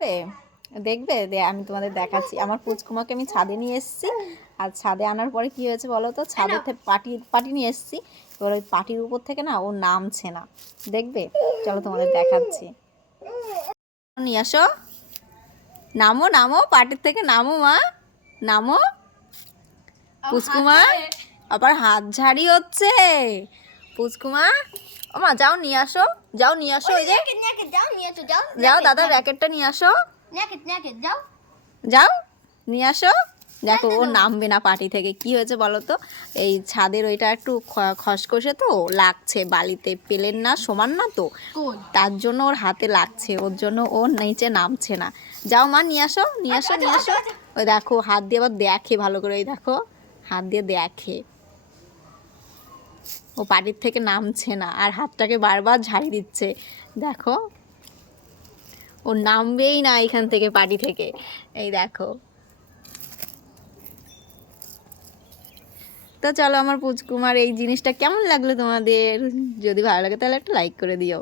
এ, দেখবে আমি তোমাদের দেখাচ্ছি। আমার পুচকুমাকে আমি ছাদে নিয়ে এসেছি। আর ছাদে আনার পরে কি হয়েছে বলো তো, ছাদে পাটি পাটি নিয়ে এসেছি। এবার ওই পাটির উপর থেকে না ও নামছে না, দেখবে? চলো তোমাদের দেখাচ্ছি। নিয়ে আসো, নামো নামো, পাটির থেকে নামো মা, নামো। পুচকুমা আবার হাত ঝাড়ি হচ্ছে। পুচকুমা, ও মা যাও নিয়ে আসো, যাও নিয়ে আসো। ওই যে যাও দাদার র্যাকেটটা নিয়ে আসো, যাও নিয়ে আসো। দেখো ও নামবে না পাটি থেকে। কি হয়েছে বলো তো, এই ছাদের ওইটা একটু খসখসে তো লাগছে, বালিতে পেলেন না, সমান না তো, তার জন্য ওর হাতে লাগছে, ওর জন্য ও নিচে নামছে না। যাও মা নিয়ে আসো, নিয়ে আসো, নিয়ে আসো। ওই দেখো হাত দিয়ে আবার দেখে ভালো করে, ওই দেখো হাত দিয়ে দেখে। ও পাটির থেকে নামছে না আর হাতটাকে বারবার ঝাড়ি দিচ্ছে। দেখো ও নামবেই না এখান থেকে, পাটি থেকে। এই দেখো। তো চলো, আমার পুচকুমার এই জিনিসটা কেমন লাগলো তোমাদের? যদি ভালো লাগে তাহলে একটা লাইক করে দিও।